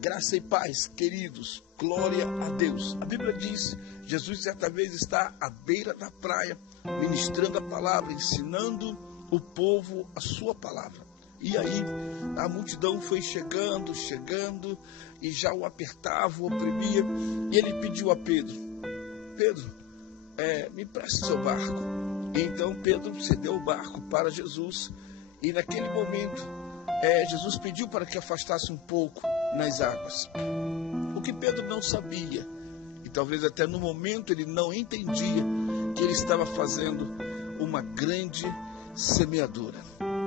Graça e paz, queridos, glória a Deus. A Bíblia diz, Jesus certa vez está à beira da praia, ministrando a palavra, ensinando o povo a sua palavra. E aí a multidão foi chegando, e já o apertava, o oprimia, e ele pediu a Pedro, Pedro, me preste seu barco. E então Pedro cedeu o barco para Jesus, e naquele momento Jesus pediu para que afastasse um pouco nas águas. O que Pedro não sabia, e talvez até no momento ele não entendia, que ele estava fazendo uma grande semeadura.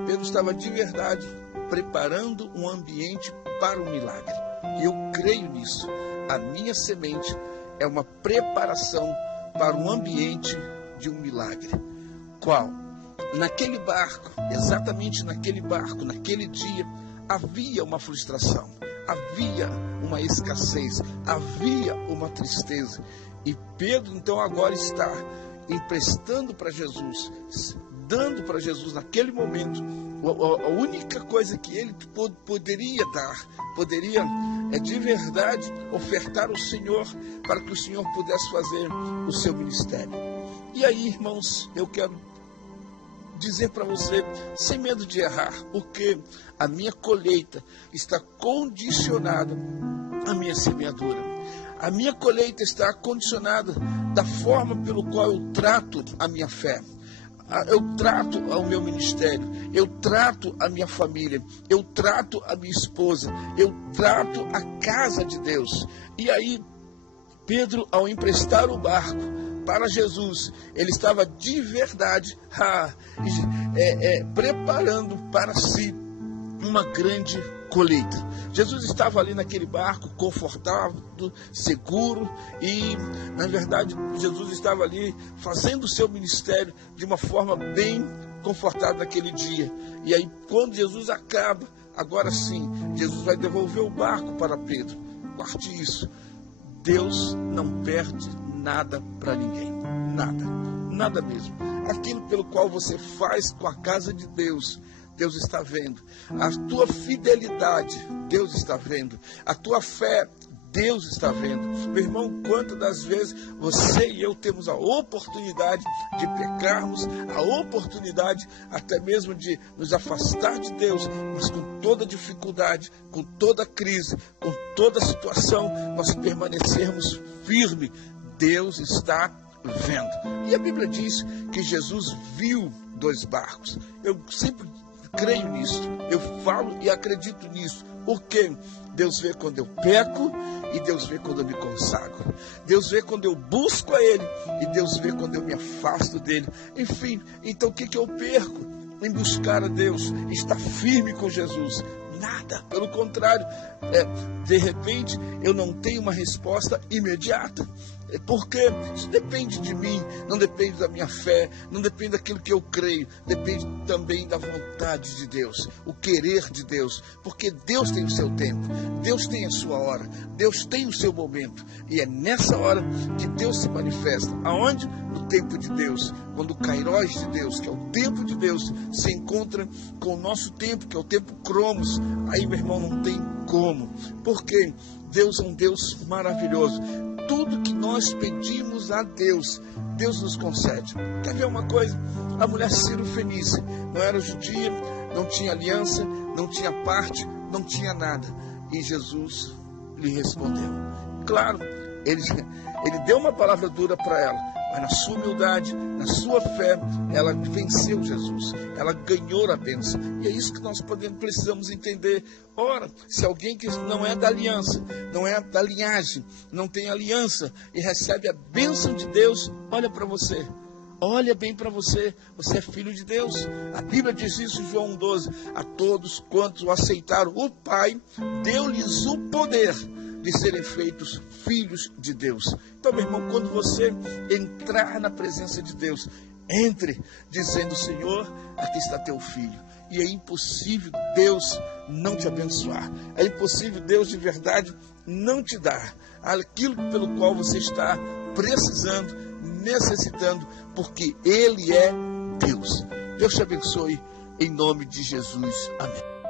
Pedro estava de verdade preparando um ambiente para um milagre. E eu creio nisso. A minha semente é uma preparação para um ambiente de um milagre. Qual? Naquele barco, exatamente naquele barco, naquele dia, havia uma frustração, havia uma escassez, havia uma tristeza. E Pedro então agora está emprestando para Jesus, dando para Jesus naquele momento, a única coisa que ele poderia dar, poderia de verdade ofertar ao Senhor, para que o Senhor pudesse fazer o seu ministério. E aí, irmãos, eu quero dizer para você, sem medo de errar, porque a minha colheita está condicionada à minha semeadura. A minha colheita está condicionada da forma pelo qual eu trato a minha fé. Eu trato o meu ministério, eu trato a minha família, eu trato a minha esposa, eu trato a casa de Deus. E aí, Pedro, ao emprestar o barco para Jesus, ele estava de verdade preparando para si uma grande colheita. Jesus estava ali naquele barco, confortável, seguro, e na verdade Jesus estava ali fazendo o seu ministério de uma forma bem confortável naquele dia. E aí, quando Jesus acaba, agora sim, Jesus vai devolver o barco para Pedro. Guarde isso, Deus não perde nada para ninguém, nada mesmo. Aquilo pelo qual você faz com a casa de Deus, Deus está vendo. A tua fidelidade, Deus está vendo. A tua fé, Deus está vendo. Meu irmão, quantas das vezes você e eu temos a oportunidade de pecarmos, a oportunidade até mesmo de nos afastar de Deus, mas com toda dificuldade, com toda crise, com toda situação, nós permanecermos firmes. Deus está vendo. E a Bíblia diz que Jesus viu 2 barcos. Eu sempre creio nisso, eu falo e acredito nisso, porque Deus vê quando eu peco e Deus vê quando eu me consagro. Deus vê quando eu busco a Ele e Deus vê quando eu me afasto dEle. Enfim, então o que eu perco em buscar a Deus, estar firme com Jesus? Nada, pelo contrário, de repente eu não tenho uma resposta imediata, porque isso depende de mim, não depende da minha fé, não depende daquilo que eu creio, depende também da vontade de Deus, o querer de Deus, porque Deus tem o seu tempo, Deus tem a sua hora, Deus tem o seu momento, e é nessa hora que Deus se manifesta. Aonde? No tempo de Deus, quando o Kairos de Deus, que é o tempo de Deus, se encontra com o nosso tempo, que é o tempo Cromos, aí, meu irmão, não tem como, porque Deus é um Deus maravilhoso. Tudo que nós pedimos a Deus, Deus nos concede. Quer ver uma coisa? A mulher Ciro-fenícia não era judia, não tinha aliança, não tinha parte, não tinha nada. E Jesus lhe respondeu. Claro, ele deu uma palavra dura para ela, mas na sua humildade, na sua fé, ela venceu Jesus, ela ganhou a bênção. E é isso que nós precisamos entender. Ora, se alguém que não é da aliança, não é da linhagem, não tem aliança e recebe a bênção de Deus, olha para você. Olha bem para você, você é filho de Deus. A Bíblia diz isso em João 12. A todos quantos o aceitaram, o Pai deu-lhes o poder de serem feitos filhos de Deus. Então, meu irmão, quando você entrar na presença de Deus, entre dizendo: Senhor, aqui está teu filho. E é impossível Deus não te abençoar. É impossível Deus de verdade não te dar aquilo pelo qual você está precisando, necessitando, porque Ele é Deus. Deus te abençoe em nome de Jesus. Amém.